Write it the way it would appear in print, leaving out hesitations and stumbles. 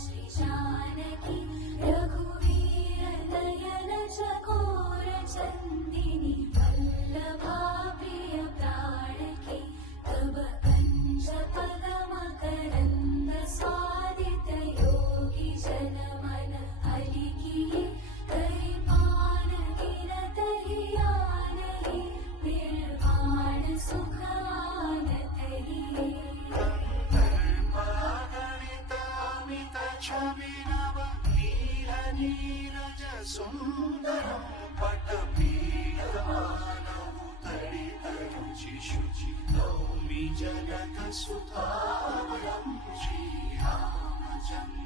श्री जानकी रघुवीर नयन चकोर चंदिनी वल्लभा प्रिय प्राणकी तब कंज पदम करंद स्वादित योगी जन मन हलिकिए तहि पान गिरत हियानहि निर्वाण सुख आनतहि छविनव नील नीरज सुंदरं पटपीठमानौ तडितरुचि शुचि नौमि जनक सुतावरं श्रीरामचन्द्र